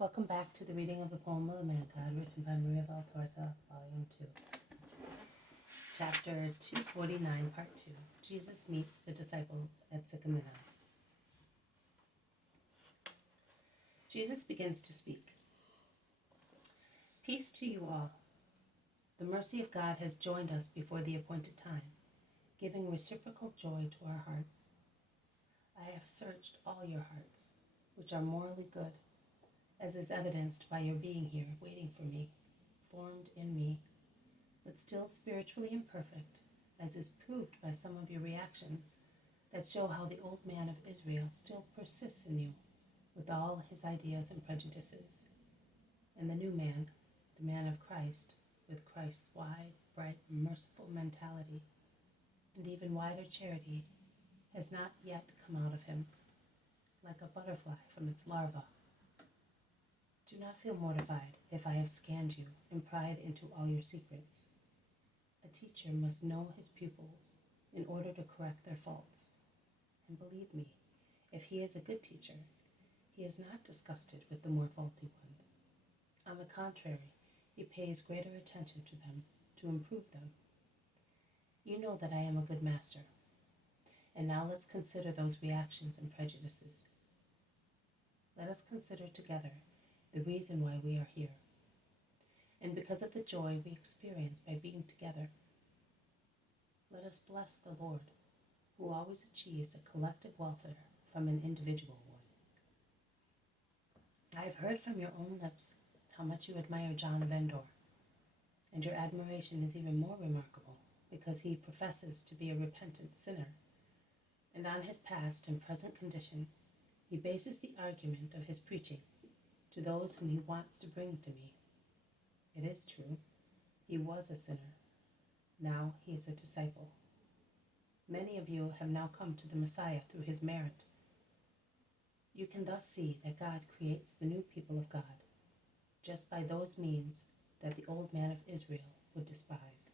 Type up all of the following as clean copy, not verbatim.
Welcome back to the reading of the poem of the Man God, written by Maria Valtorta, Volume 2. Chapter 249, Part 2. Jesus meets the disciples at Sicaminon. Jesus begins to speak. Peace to you all. The mercy of God has joined us before the appointed time, giving reciprocal joy to our hearts. I have searched all your hearts, which are morally good, as is evidenced by your being here, waiting for me, formed in me, but still spiritually imperfect, as is proved by some of your reactions that show how the old man of Israel still persists in you, with all his ideas and prejudices, and the new man, the man of Christ, with Christ's wide, bright, merciful mentality, and even wider charity, has not yet come out of him, like a butterfly from its larva. Do not feel mortified if I have scanned you and pried into all your secrets. A teacher must know his pupils in order to correct their faults. And believe me, if he is a good teacher, he is not disgusted with the more faulty ones. On the contrary, he pays greater attention to them to improve them. You know that I am a good master. And now let's consider those reactions and prejudices. Let us consider together the reason why we are here, and because of the joy we experience by being together. Let us bless the Lord, who always achieves a collective welfare from an individual one. I have heard from your own lips how much you admire John of Endor, and your admiration is even more remarkable because he professes to be a repentant sinner, and on his past and present condition he bases the argument of his preaching to those whom he wants to bring to me. It is true, he was a sinner. Now he is a disciple. Many of you have now come to the Messiah through his merit. You can thus see that God creates the new people of God, just by those means that the old man of Israel would despise.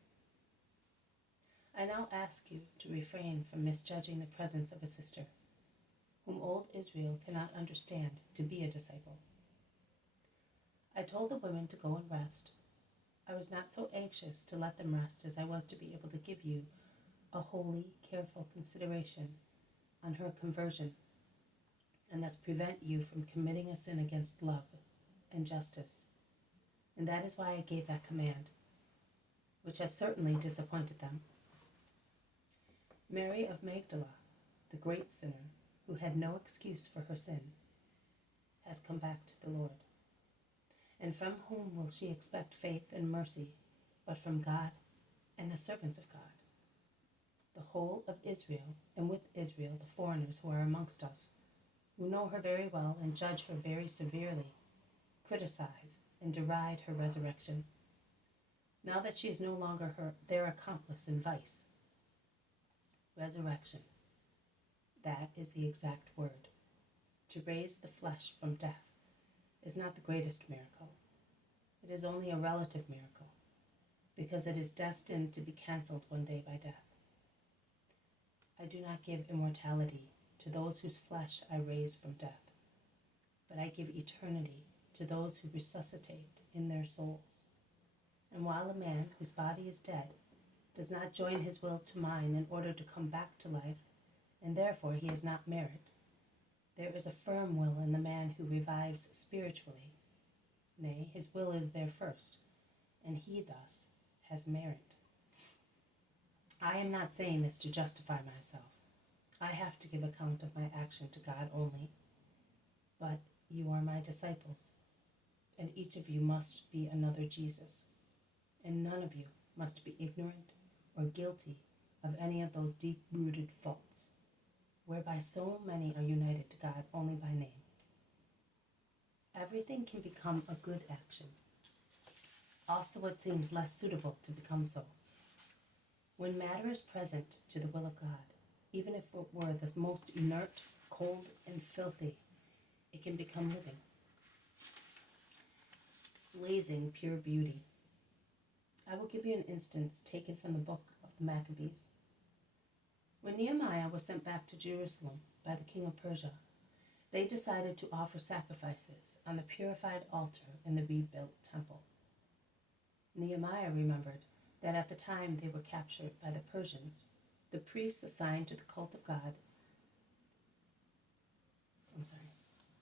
I now ask you to refrain from misjudging the presence of a sister, whom old Israel cannot understand to be a disciple. I told the women to go and rest. I was not so anxious to let them rest as I was to be able to give you a holy, careful consideration on her conversion, and thus prevent you from committing a sin against love and justice. And that is why I gave that command, which has certainly disappointed them. Mary of Magdala, the great sinner, who had no excuse for her sin, has come back to the Lord. And from whom will she expect faith and mercy, but from God and the servants of God? The whole of Israel, and with Israel the foreigners who are amongst us, who know her very well and judge her very severely, criticize and deride her resurrection, now that she is no longer their accomplice in vice. Resurrection, that is the exact word. To raise the flesh from death is not the greatest miracle. It is only a relative miracle, because it is destined to be cancelled one day by death. I do not give immortality to those whose flesh I raise from death, but I give eternity to those who resuscitate in their souls. And while a man whose body is dead does not join his will to mine in order to come back to life, and therefore he is not merit, there is a firm will in the man who revives spiritually. Nay, his will is there first, and he thus has merit. I am not saying this to justify myself. I have to give account of my action to God only. But you are my disciples, and each of you must be another Jesus, and none of you must be ignorant or guilty of any of those deep-rooted faults, whereby so many are united to God only by name. Everything can become a good action. Also it seems less suitable to become so. When matter is present to the will of God, even if it were the most inert, cold, and filthy, it can become living, blazing pure beauty. I will give you an instance taken from the book of the Maccabees. When Nehemiah was sent back to Jerusalem by the king of Persia, they decided to offer sacrifices on the purified altar in the rebuilt temple. Nehemiah remembered that at the time they were captured by the Persians, the priests assigned to the cult of God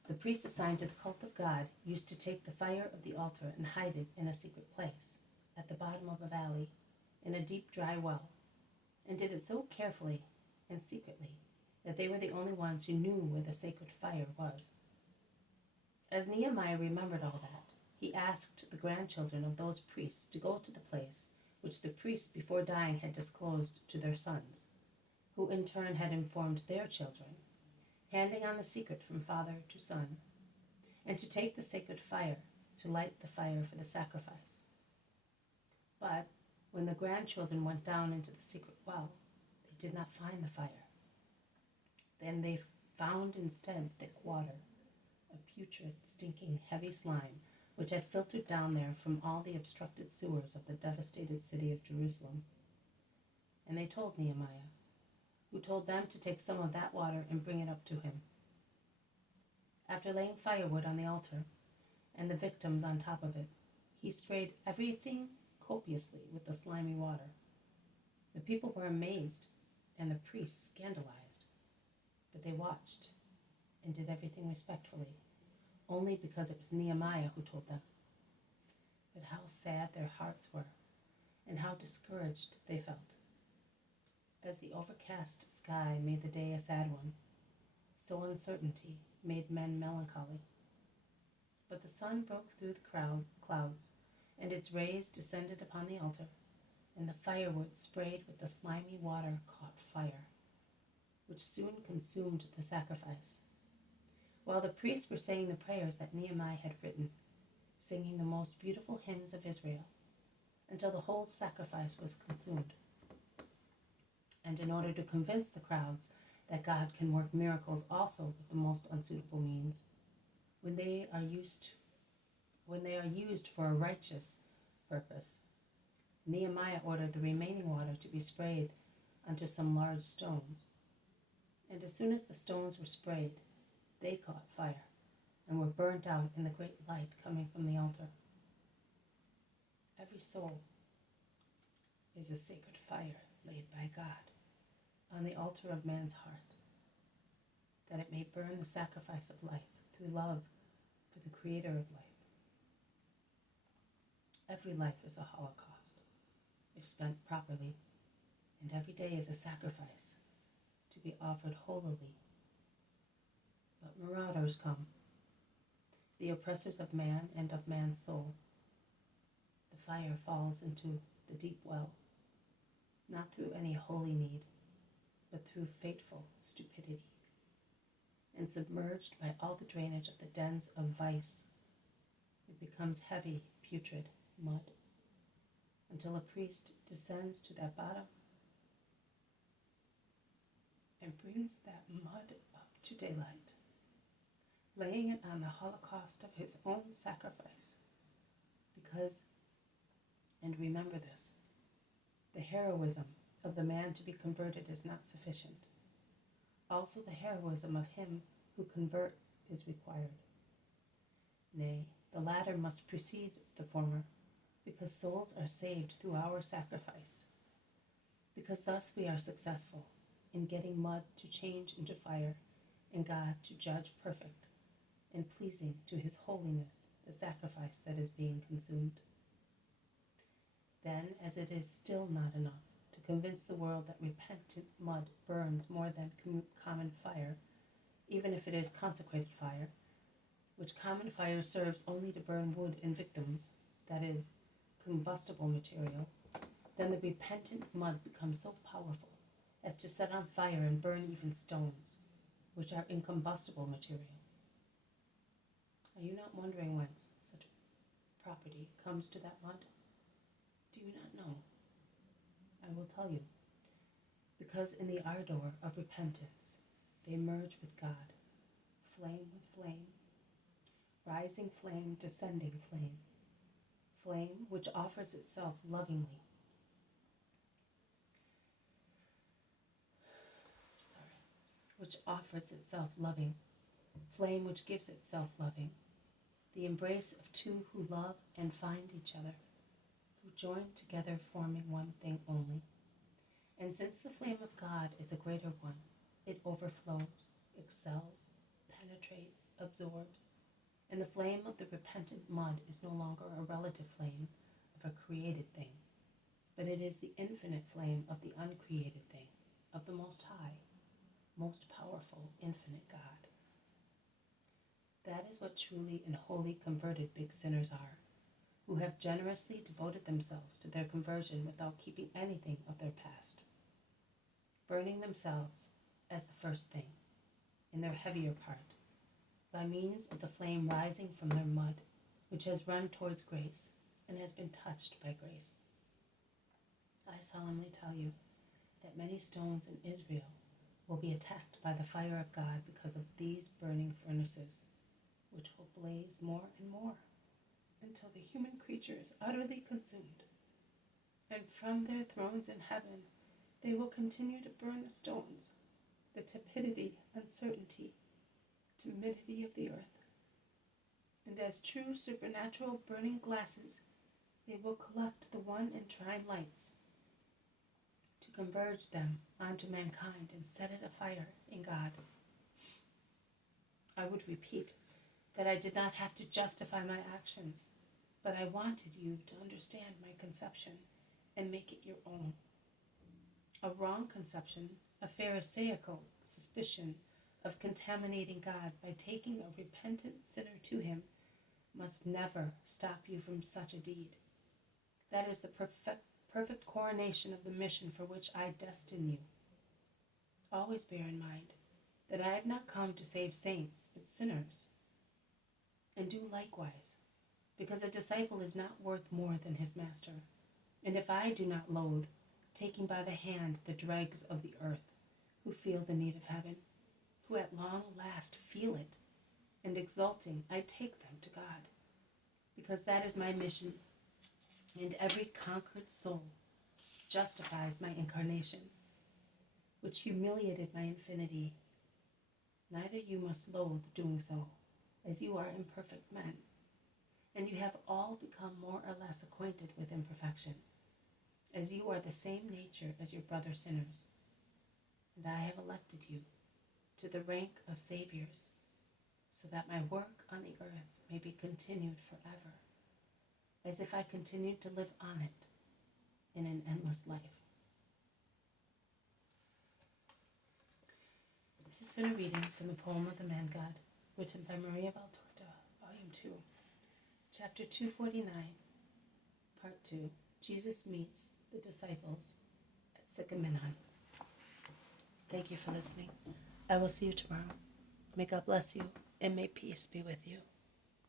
The priests assigned to the cult of God used to take the fire of the altar and hide it in a secret place, at the bottom of a valley, in a deep dry well, and did it so carefully and secretly that they were the only ones who knew where the sacred fire was. As Nehemiah remembered all that, he asked the grandchildren of those priests to go to the place which the priests before dying had disclosed to their sons, who in turn had informed their children, handing on the secret from father to son, and to take the sacred fire to light the fire for the sacrifice. But when the grandchildren went down into the secret well, they did not find the fire. Then they found instead thick water, a putrid, stinking, heavy slime, which had filtered down there from all the obstructed sewers of the devastated city of Jerusalem. And they told Nehemiah, who told them to take some of that water and bring it up to him. After laying firewood on the altar and the victims on top of it, he sprayed everything copiously with the slimy water. The people were amazed and the priests scandalized, but they watched and did everything respectfully, only because it was Nehemiah who told them. But how sad their hearts were, and how discouraged they felt. As the overcast sky made the day a sad one, so uncertainty made men melancholy. But the sun broke through the clouds, and its rays descended upon the altar, and the firewood sprayed with the slimy water caught fire, which soon consumed the sacrifice. While the priests were saying the prayers that Nehemiah had written, singing the most beautiful hymns of Israel, until the whole sacrifice was consumed. And in order to convince the crowds that God can work miracles also with the most unsuitable means, when they are used for a righteous purpose, Nehemiah ordered the remaining water to be sprayed onto some large stones. And as soon as the stones were sprayed, they caught fire and were burnt out in the great light coming from the altar. Every soul is a sacred fire laid by God on the altar of man's heart, that it may burn the sacrifice of life through love for the Creator of life. Every life is a holocaust, if spent properly, and every day is a sacrifice to be offered holily. But marauders come, the oppressors of man and of man's soul. The fire falls into the deep well, not through any holy need, but through fateful stupidity, and submerged by all the drainage of the dens of vice, it becomes heavy, putrid mud, until a priest descends to that bottom and brings that mud up to daylight, laying it on the holocaust of his own sacrifice. Because, and remember this, the heroism of the man to be converted is not sufficient. Also the heroism of him who converts is required. Nay, the latter must precede the former, because souls are saved through our sacrifice. Because thus we are successful in getting mud to change into fire, and God to judge perfect and pleasing to his holiness the sacrifice that is being consumed. Then, as it is still not enough to convince the world that repentant mud burns more than common fire, even if it is consecrated fire, which common fire serves only to burn wood and victims, that is, combustible material, then the repentant mud becomes so powerful as to set on fire and burn even stones, which are incombustible material. Are you not wondering whence such property comes to that mud? Do you not know? I will tell you. Because in the ardor of repentance, they merge with God, flame with flame, rising flame, descending flame, flame which offers itself lovingly. Which offers itself loving flame which gives itself loving, the embrace of two who love and find each other, who join together forming one thing only. And since the flame of God is a greater one, it overflows, excels, penetrates, absorbs, and the flame of the repentant mud is no longer a relative flame of a created thing, but it is the infinite flame of the uncreated thing, of the Most High, most powerful, infinite God. That is what truly and wholly converted big sinners are, who have generously devoted themselves to their conversion without keeping anything of their past, burning themselves as the first thing, in their heavier part, by means of the flame rising from their mud, which has run towards grace and has been touched by grace. I solemnly tell you that many stones in Israel will be attacked by the fire of God because of these burning furnaces, which will blaze more and more until the human creature is utterly consumed. And from their thrones in heaven they will continue to burn the stones, the tepidity, uncertainty, timidity of the earth. And as true supernatural burning glasses, they will collect the one and trine lights to converge them onto mankind and set it afire in God. I would repeat that I did not have to justify my actions, but I wanted you to understand my conception and make it your own. A wrong conception, a pharisaical suspicion of contaminating God by taking a repentant sinner to him, must never stop you from such a deed. That is the perfect coronation of the mission for which I destine you. Always bear in mind that I have not come to save saints, but sinners. And do likewise, because a disciple is not worth more than his master. And if I do not loathe taking by the hand the dregs of the earth, who feel the need of heaven, who at long last feel it, and exulting, I take them to God, because that is my mission, and every conquered soul justifies my incarnation, which humiliated my infinity. Neither you must loathe doing so, as you are imperfect men, and you have all become more or less acquainted with imperfection, as you are the same nature as your brother sinners. And I have elected you to the rank of saviors, so that my work on the earth may be continued forever, as if I continued to live on it in an endless life. This has been a reading from the poem of the Man God, written by Maria Valtorta, Volume 2, Chapter 249, Part 2. Jesus meets the disciples at Sicaminon. Thank you for listening. I will see you tomorrow. May God bless you, and may peace be with you.